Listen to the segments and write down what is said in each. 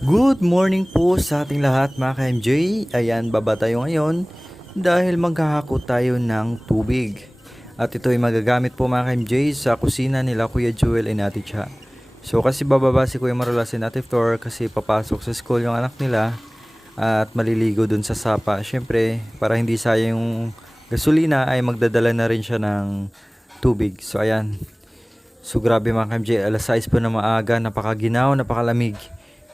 Good morning po sa ating lahat mga ka-MJ. Ayan, baba tayo ngayon dahil maghahako tayo ng tubig. At ito ay magagamit po mga ka-MJ sa kusina nila Kuya Joel and Ate Cha. So kasi bababa si Kuya Marolas and Ate Flor kasi papasok sa school yung anak nila at maliligo dun sa sapa. Syempre, para hindi sayang yung gasolina ay magdadala na rin siya ng tubig. So ayan. So grabe mga ka-MJ, alas 6 po na maaga, napakaginaw, napakalamig.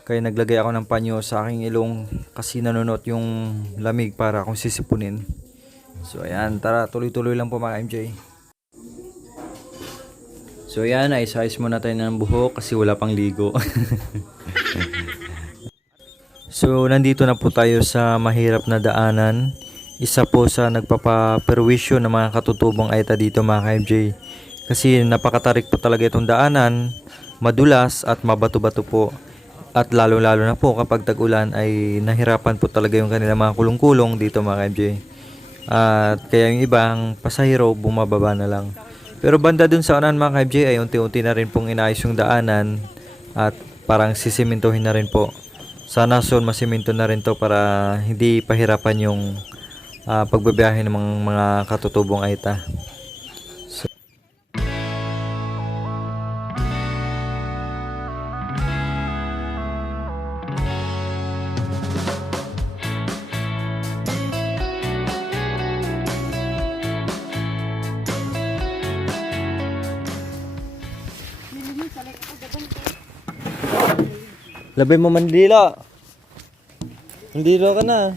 Kaya naglagay ako ng panyo sa aking ilong kasi nanunot yung lamig para akong sisipunin. So ayan, tara tuloy-tuloy lang po mga MJ. So ayan, ayos-ayos muna tayo ng buhok kasi wala pang ligo. So nandito na po tayo sa mahirap na daanan. Isa po sa nagpapaperwisyo ng mga katutubong ayta dito mga MJ. Kasi napakatarik po talaga itong daanan, madulas at mabato-bato po. At lalo-lalo na po kapag tag-ulan ay nahirapan po talaga yung kanilang mga kulong-kulong dito mga MJ. At kaya yung ibang pasahero bumababa na lang. Pero banda dun sa unahan mga MJ ay unti-unti na rin pong inayos yung daanan at parang sisimintuhin na rin po. Sana soon masiminto na rin to para hindi pahirapan yung pagbabiyahe ng mga katutubong aita. Labay mo mandila. Mandila ka na.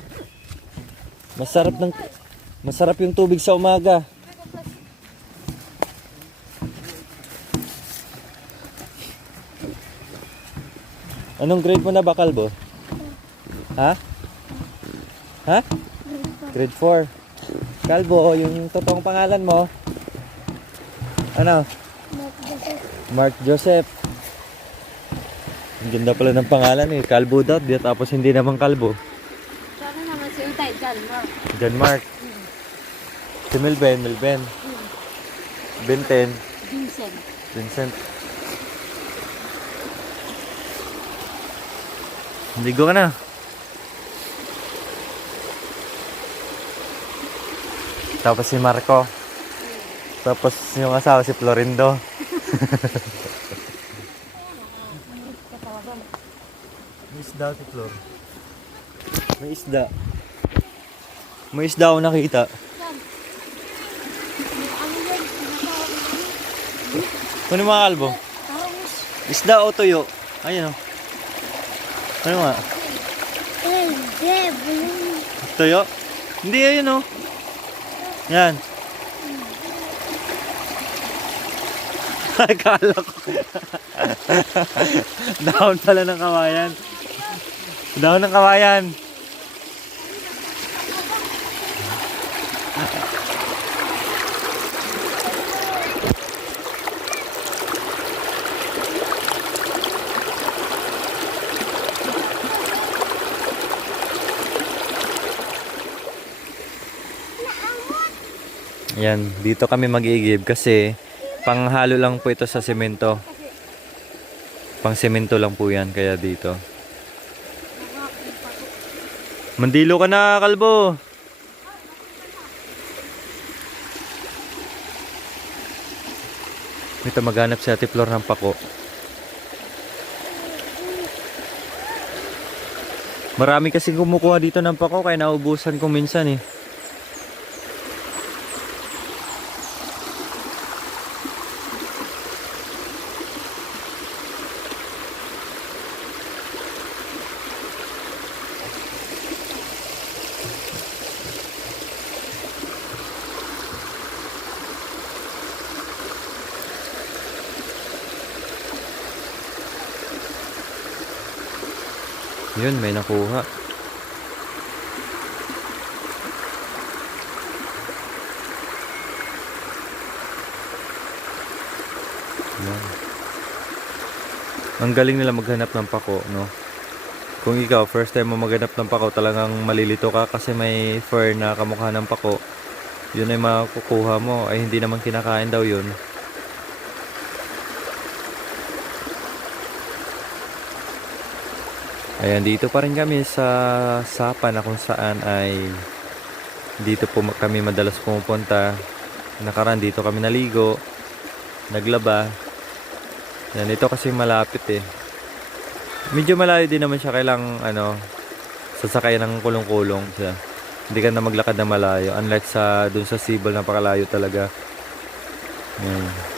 Masarap yung tubig sa umaga. Anong grade mo na ba, Kalbo? Ha? Ha? Grade 4. Kalbo, yung totoong pangalan mo? Ano? Mark Joseph. Ang ganda pala ng pangalan eh. Kalbo daw, tapos hindi naman kalbo. Sana naman si Utay, John Mark. Si Melben. Benten. Vincent. Ligo ka na. Tapos si Marco. Tapos yung asawa si Florindo. May isda si Flor. May isda. May isda ako nakita. Ano mga kalbo? Isda o tuyo? Ayun o. Ano nga? Tuyo? Hindi, ayun o. Yan. Akala ko. Dahon pala ng kawayan. Dahon ng kawayan. Yan, dito kami mag-iigib kasi panghalo lang po ito sa semento. Pang semento lang po yan, kaya dito. Mandilo ka na, Kalbo. Ito maghanap si Ate Flor ng pako. Marami kasing kumukuha dito ng pako kaya naubusan ko minsan eh. Yun, may nakuha. Yan. Ang galing nila maghanap ng pako, no? Kung ikaw, first time mo maghanap ng pako, talagang malilito ka kasi may fur na kamukha ng pako. Yun ay makukuha mo. Ay hindi naman kinakain daw yun. Ayan, dito pa rin kami sa Sapa na kung saan ay dito po kami madalas pumupunta. Nakaraan dito kami naligo, naglaba. Yan, ito kasi malapit eh. Medyo malayo din naman siya, kailang sasakay ng kulong-kulong siya. Hindi ka na maglakad na malayo. Unlike sa dun sa Sibol, napakalayo talaga. Yan.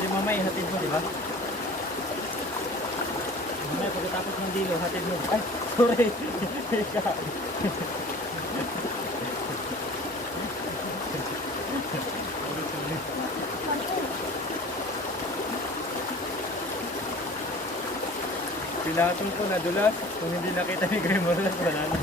Hindi mamaya hatid mo, di ba? Mamaya pagkatapos ng dilo, hatid mo. Ay, sorry. Pinatong ko na dulas. Kung hindi nakita ni Grey Morales, wala na.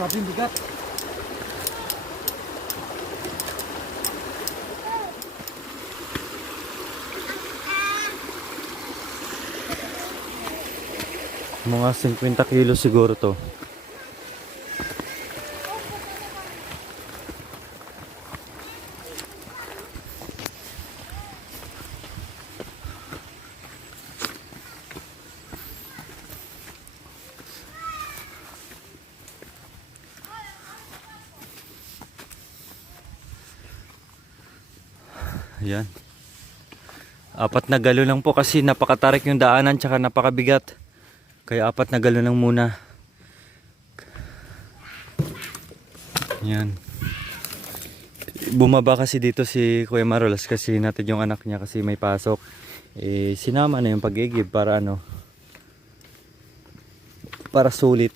Grabe yung bigat. Mga 50 kilo siguro to. Ayan. 4 na galon lang po kasi napakatarik yung daanan tsaka napakabigat. Kaya 4 na galon lang muna. Ayan. Bumaba kasi dito si Kuya Marolas kasi natin yung anak niya kasi may pasok. Sinama na yung pag-igib para ano, para sulit.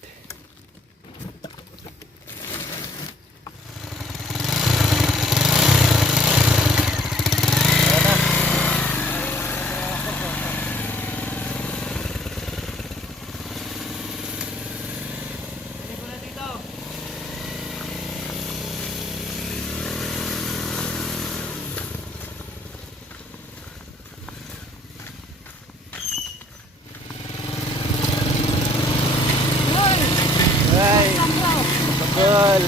Ay, bakal.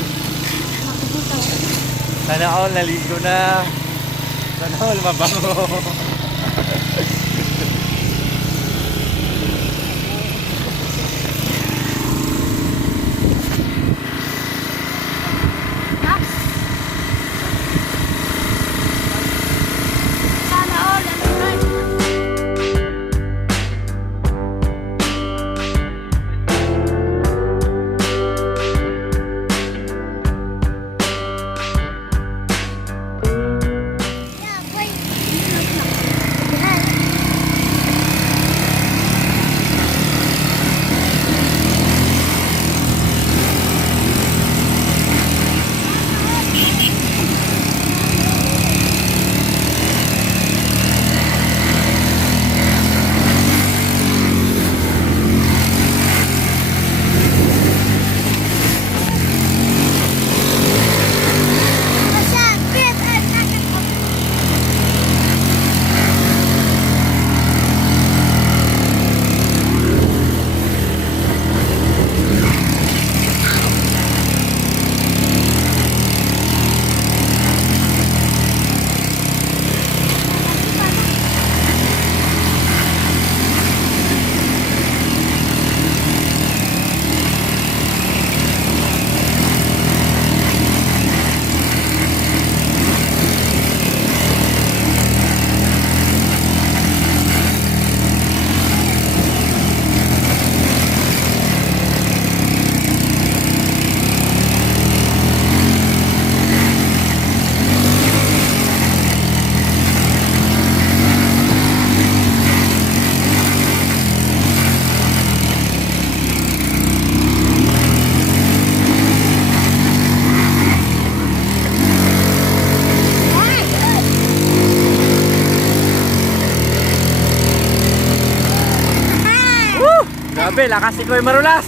Sana all naligo na. Sana all mabango. Sana all, ano ba? Grabe, lakas si Kuya Marolas.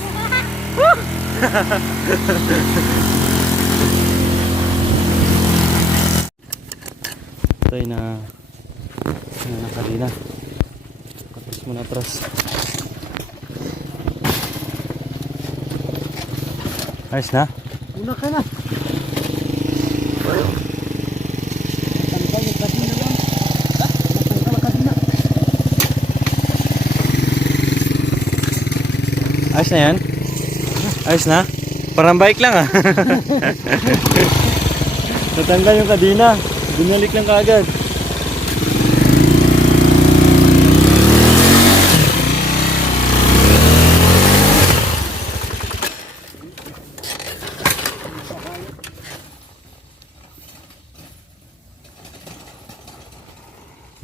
Tayo na kanina. Kapos muna pras. Ayos na? Una ka na. Ayos na yan? Ayos na? Parang bike lang ah. Natanggal yung kadina. Binalik lang kaagad.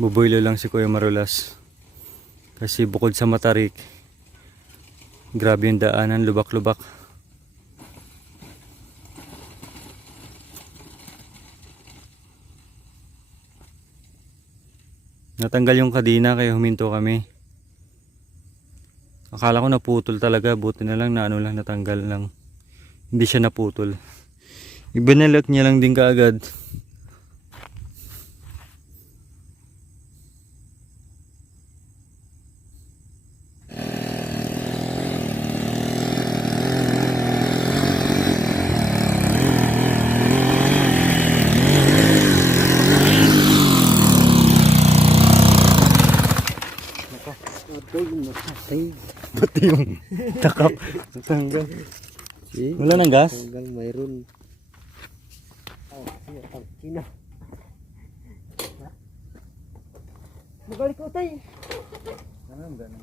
Buboylo lang si Kuya Marolas. Kasi bukod sa matarik, grabe yung daanan, lubak-lubak. Natanggal yung kadina kaya huminto kami. Akala ko naputol talaga, buti na lang na ano lang natanggal lang. Hindi siya naputol. Ibinalak niya lang din kaagad. Pati yung takap natanggal. Wala nang gas? Tanggal mayroon. Magaling ko tayo. Ganun, ganun.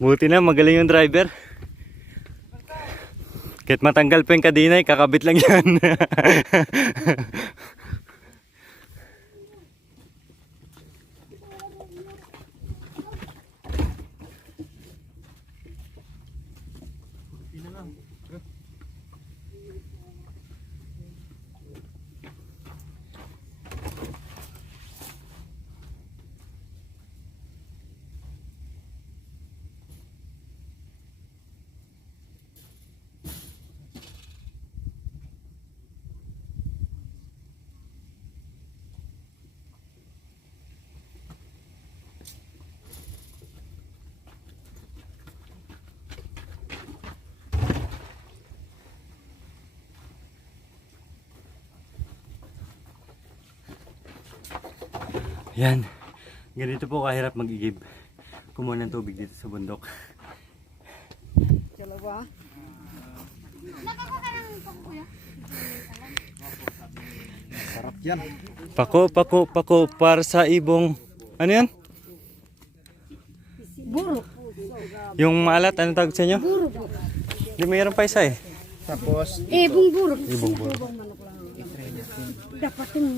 Buti na, magaling yung driver. Kahit matanggal pa yung kadinay, kakabit lang yan. Yan. Ganito po kahirap mag-igib. Kumuha ng tubig dito sa bundok. Dalawa. Nakakuha ka ng pako, kuya? Sarap yan. Pako para sa ibong... Ano yan? Buro. Yung maalat, ano tawag sa inyo? Buro po. Hindi, mayroon pa isa eh. Tapos, Ibong buro. Ibong buro. Dapat yung